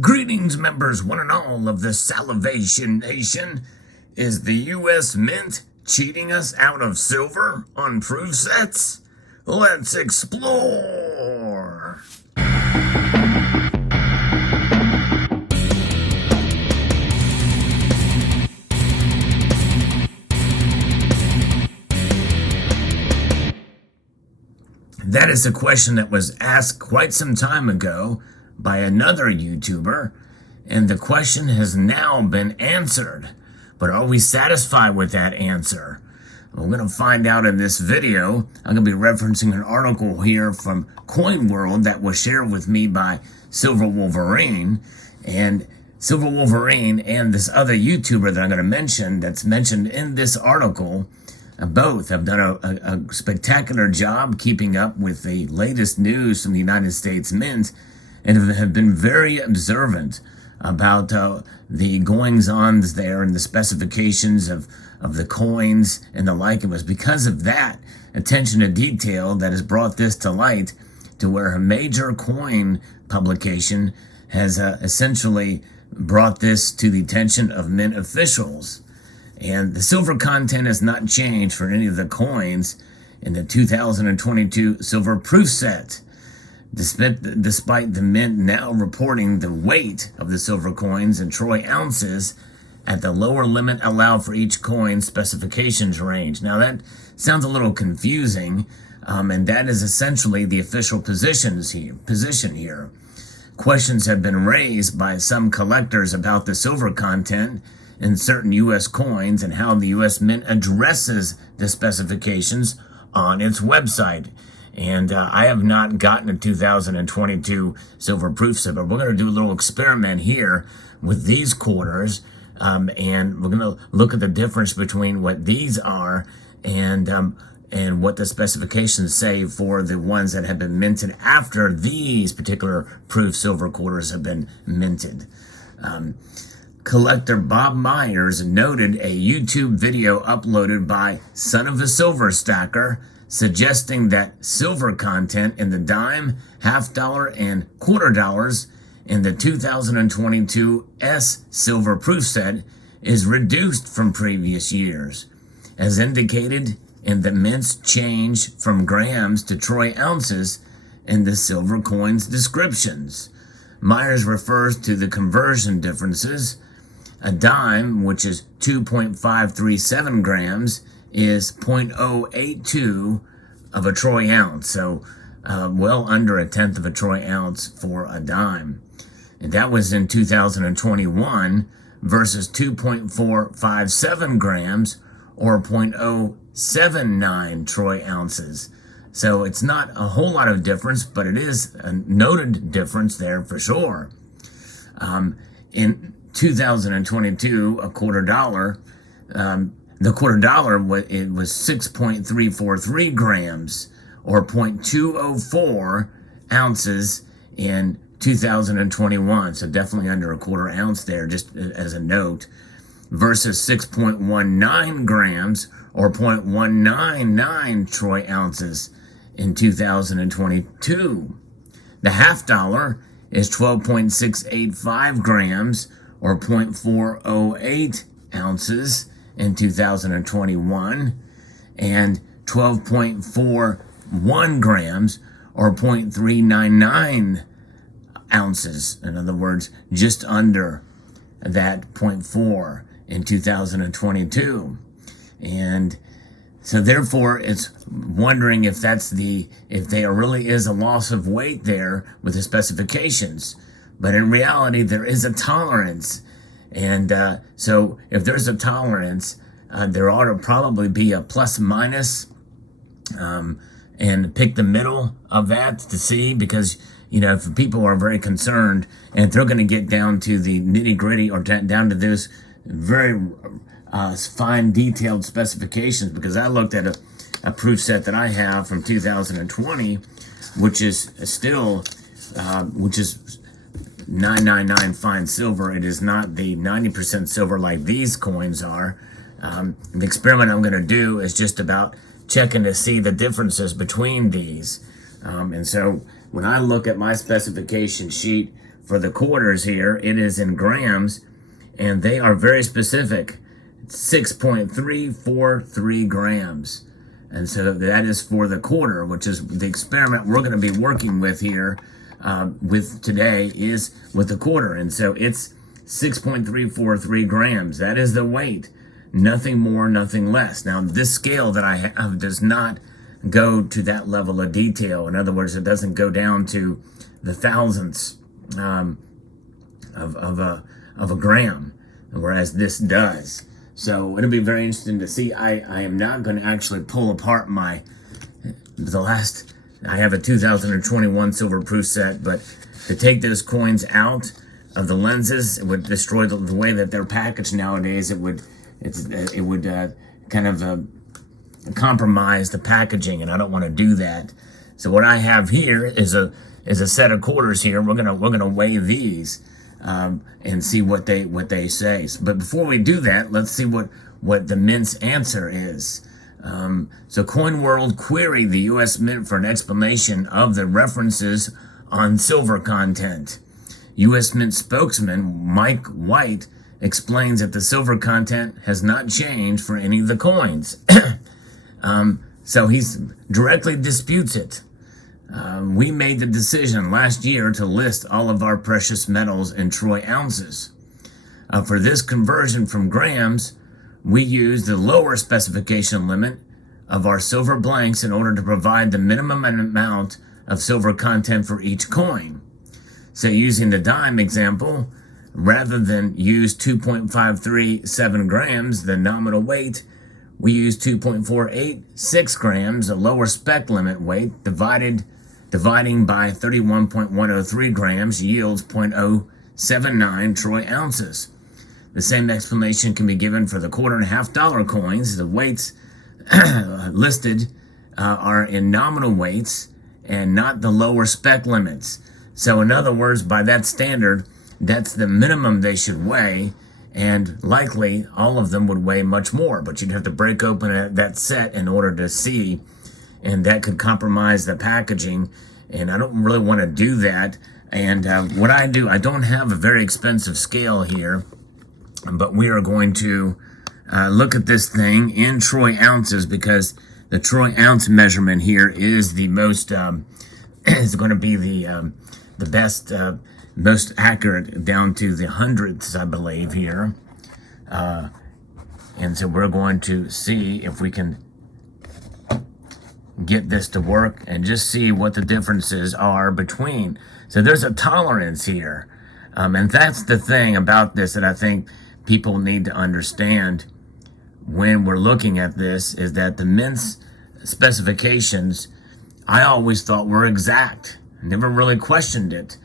Greetings, members, one and all of the Salivation Nation. Is the U.S. Mint cheating us out of silver on proof sets? Let's explore! That is a question that was asked quite some time ago by another YouTuber, and the question has now been answered. But are we satisfied with that answer? We're going to find out in this video. I'm going to be referencing an article here from Coin World that was shared with me by Silver Wolverine. And Silver Wolverine and this other YouTuber that I'm going to mention that's mentioned in this article both have done a spectacular job keeping up with the latest news from the United States Mint and have been very observant about the goings-ons there and the specifications of the coins and the like. It was because of that attention to detail that has brought this to light, to where a major coin publication has essentially brought this to the attention of Mint officials. And the silver content has not changed for any of the coins in the 2022 silver proof set, despite the Mint now reporting the weight of the silver coins in troy ounces at the lower limit allowed for each coin specifications range. Now that sounds a little confusing, and that is essentially the official position here. Questions have been raised by some collectors about the silver content in certain U.S. coins and how the U.S. Mint addresses the specifications on its website. And I have not gotten a 2022 silver proof set, but we're going to do a little experiment here with these quarters, and we're going to look at the difference between what these are and what the specifications say for the ones that have been minted after these particular proof silver quarters have been minted. Collector Bob Myers noted a YouTube video uploaded by Son of a Silver Stacker suggesting that silver content in the dime, half dollar, and quarter dollars in the 2022 S silver proof set is reduced from previous years, as indicated in the Mint's change from grams to troy ounces in the silver coin's descriptions. Myers refers to the conversion differences. A dime, which is 2.537 grams, is 0.082 of a troy ounce, so well under a tenth of a troy ounce for a dime. And that was in 2021 versus 2.457 grams or 0.079 troy ounces. So it's not a whole lot of difference, but it is a noted difference there for sure. In 2022, a quarter dollar, the quarter dollar was 6.343 grams or 0.204 ounces in 2021. So definitely under a quarter ounce there, just as a note, versus 6.19 grams or 0.199 troy ounces in 2022. The half dollar is 12.685 grams or 0.408 ounces in 2021, and 12.41 grams or 0.399 ounces. In other words, just under that 0.4 in 2022. And so therefore, it's wondering if there really is a loss of weight there with the specifications. But in reality, there is a tolerance. And so if there's a tolerance, there ought to probably be a plus minus, and pick the middle of that to see, because, you know, if people are very concerned and they're going to get down to the nitty gritty or down to this very fine detailed specifications, because I looked at a proof set that I have from 2020, which is still, which is 999 fine silver. It is not the 90% silver like these coins are. The experiment I'm going to do is just about checking to see the differences between these. And so when I look at my specification sheet for the quarters here, it is in grams, and they are very specific. 6.343 grams. And so that is for the quarter, which is the experiment we're going to be working with here with today is with the quarter. And so it's 6.343 grams. That is the weight. Nothing more, nothing less. Now, this scale that I have does not go to that level of detail. In other words, it doesn't go down to the thousandths of a gram, whereas this does. So it'll be very interesting to see. I am not going to actually pull apart I have a 2021 silver proof set, but to take those coins out of the lenses, it would destroy the way that they're packaged nowadays. It would kind of compromise the packaging, and I don't want to do that. So what I have here is a set of quarters here. We're gonna weigh these and see what they say. But before we do that, let's see what the Mint's answer is. So Coin World queried the U.S. Mint for an explanation of the references on silver content. U.S. Mint spokesman Mike White explains that the silver content has not changed for any of the coins. So he directly disputes it. We made the decision last year to list all of our precious metals in troy ounces. For this conversion from grams, we used the lower specification limit of our silver blanks in order to provide the minimum amount of silver content for each coin. So using the dime example, rather than use 2.537 grams, the nominal weight, we used 2.486 grams, a lower spec limit weight, dividing by 31.103 grams yields 0.079 troy ounces. The same explanation can be given for the quarter and half dollar coins. The weights listed are in nominal weights and not the lower spec limits. So in other words, by that standard, that's the minimum they should weigh, and likely all of them would weigh much more, but you'd have to break open that set in order to see, and that could compromise the packaging, and I don't really want to do that. And what I do, I don't have a very expensive scale here, but we are going to look at this thing in troy ounces, because the troy ounce measurement here is the most, is going to be the best, most accurate down to the hundredths, I believe, here. And so we're going to see if we can get this to work and just see what the differences are between. So there's a tolerance here. And that's the thing about this that I think people need to understand when we're looking at this, is that the Mint's specifications, I always thought were exact. Never really questioned it.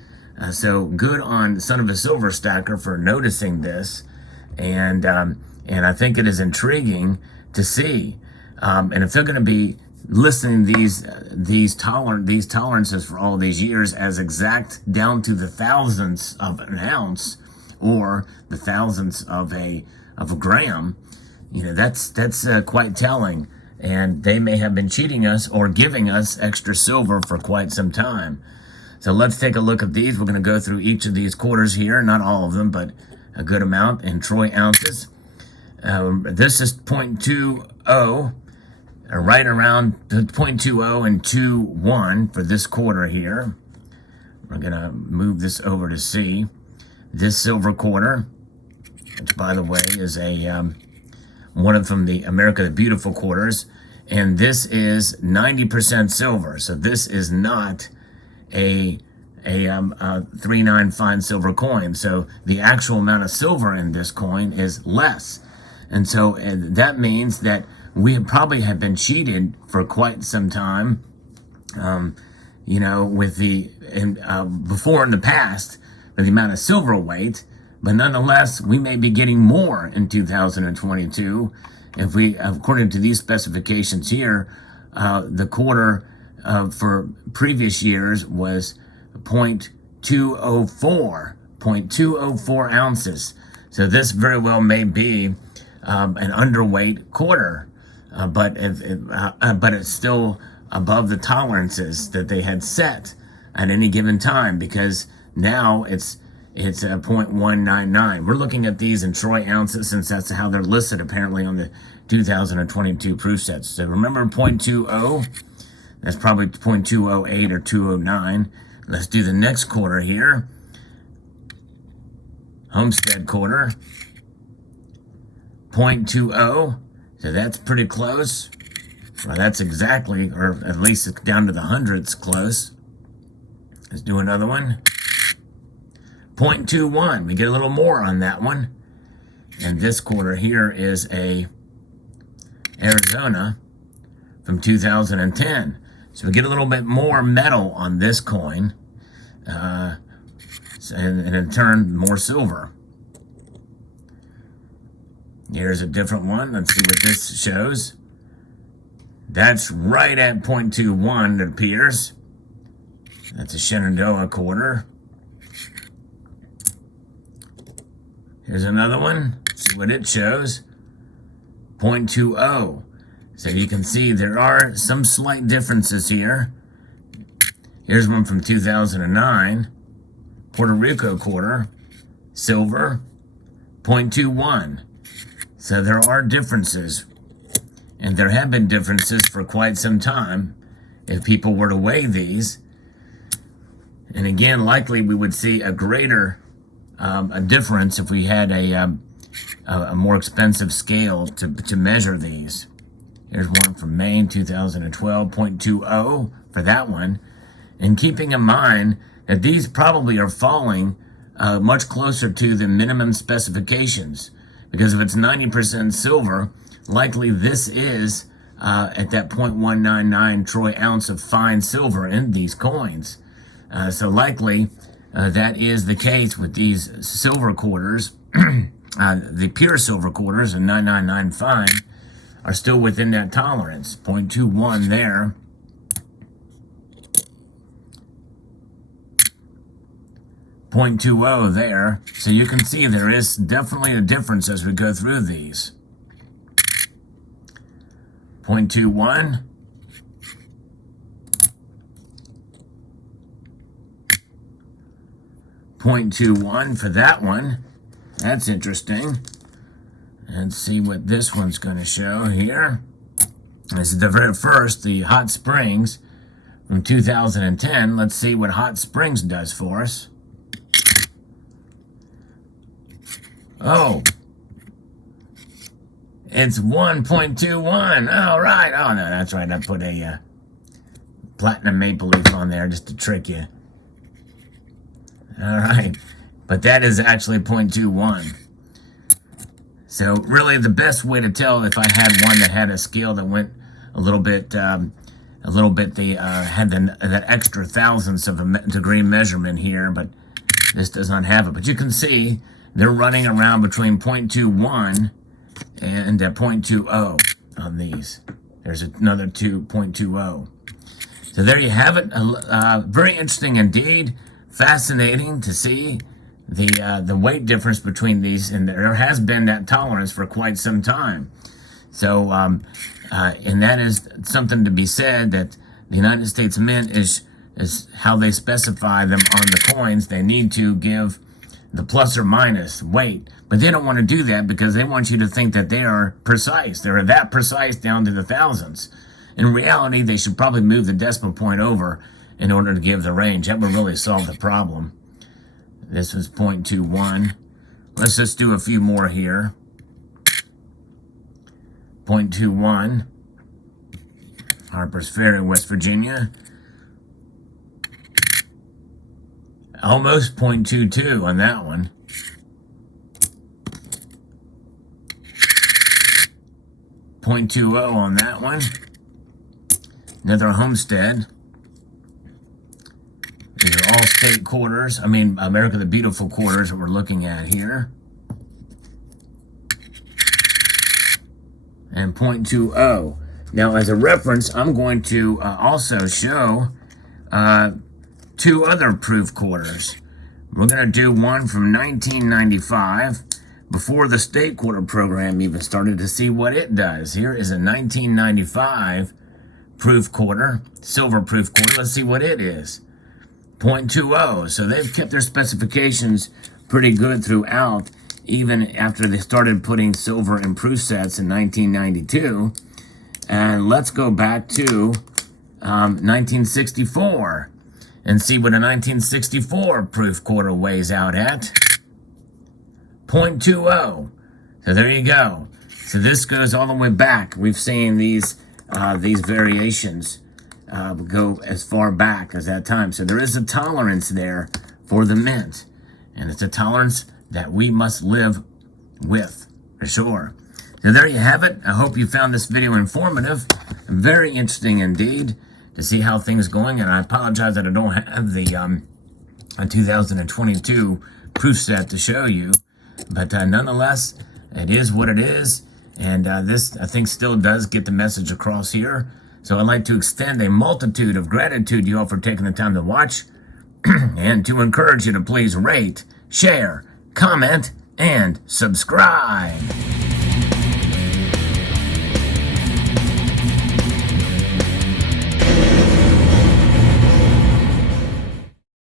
So good on Son of a Silver Stacker for noticing this, and I think it is intriguing to see. And if they're going to be listing these tolerances for all these years as exact down to the thousandths of an ounce or the thousandths of a gram, that's quite telling. And they may have been cheating us or giving us extra silver for quite some time. So let's take a look at these. We're going to go through each of these quarters here, not all of them, but a good amount in troy ounces. This is 0.20, right around 0.20 and 2.1 for this quarter here. We're going to move this over to see this silver quarter, which, by the way, is one from the America the Beautiful quarters, and this is 90% silver. So this is not a 3.9 fine silver coin. So the actual amount of silver in this coin is less. And so that means that we probably have been cheated for quite some time, with before in the past, with the amount of silver weight. But nonetheless, we may be getting more in 2022. If we, according to these specifications here, the quarter for previous years was 0.204 ounces. So this very well may be an underweight quarter, but it's still above the tolerances that they had set at any given time, because now it's a 0.199. We're looking at these in troy ounces since that's how they're listed apparently on the 2022 proof sets. So remember 0.20, that's probably 0.208 or 209. Let's do the next quarter here. Homestead quarter, 0.20. So that's pretty close. Well, that's exactly, or at least it's down to the hundredths close. Let's do another one. 0.21. We get a little more on that one. And this quarter here is a Arizona from 2010. So we get a little bit more metal on this coin. And in turn, more silver. Here's a different one. Let's see what this shows. That's right at 0.21, it appears. That's a Shenandoah quarter. Here's another one. See what it shows. 0.20. So you can see there are some slight differences here. Here's one from 2009. Puerto Rico quarter. Silver. 0.21. So there are differences. And there have been differences for quite some time if people were to weigh these. And again, likely we would see a greater a difference if we had a more expensive scale to measure these. Here's one from Maine, 2012, 0.20 for that one. And keeping in mind that these probably are falling much closer to the minimum specifications. Because if it's 90% silver, likely this is at that 0.199 troy ounce of fine silver in these coins. So likely that is the case with these silver quarters. The pure silver quarters of 9995 are still within that tolerance. 0.21 there. 0.20 there. So you can see there is definitely a difference as we go through these. 0.21. 0.21 for that one. That's interesting. Let's see what this one's going to show here. This is the very first, the Hot Springs from 2010. Let's see what Hot Springs does for us. Oh, it's 1.21. All right. Oh, no, that's right. I put a platinum maple leaf on there just to trick you. All right. But that is actually 0.21. So really the best way to tell if I had one that had a scale that went a little bit, had that extra thousandths of a degree measurement here, but this does not have it. But you can see they're running around between 0.21 and 0.20 on these. There's another 2.20. So there you have it. Very interesting indeed. Fascinating to see the weight difference between these, and there has been that tolerance for quite some time. So, and that is something to be said, that the United States Mint is how they specify them on the coins. They need to give the plus or minus weight, but they don't want to do that because they want you to think that they are precise. They're that precise down to the thousandths. In reality, they should probably move the decimal point over in order to give the range. That would really solve the problem. This was 0.21. Let's just do a few more here. 0.21. Harper's Ferry, West Virginia. Almost 0.22 on that one. 0.20 on that one. Another Homestead. These are all state quarters. I mean, America the Beautiful quarters that we're looking at here. And 0.20. Now, as a reference, I'm going to also show two other proof quarters. We're going to do one from 1995, before the state quarter program even started, to see what it does. Here is a 1995 proof quarter, silver proof quarter. Let's see what it is. 0.20. So they've kept their specifications pretty good throughout, even after they started putting silver in proof sets in 1992. And let's go back to 1964 and see what a 1964 proof quarter weighs out at. 0.20. So there you go. So this goes all the way back. We've seen these variations go as far back as that time. So there is a tolerance there for the mint. And it's a tolerance that we must live with, for sure. So there you have it. I hope you found this video informative. Very interesting indeed to see how things are going. And I apologize that I don't have the 2022 proof set to show you. But nonetheless, it is what it is. And this, I think, still does get the message across here. So I'd like to extend a multitude of gratitude to you all for taking the time to watch and to encourage you to please rate, share, comment, and subscribe.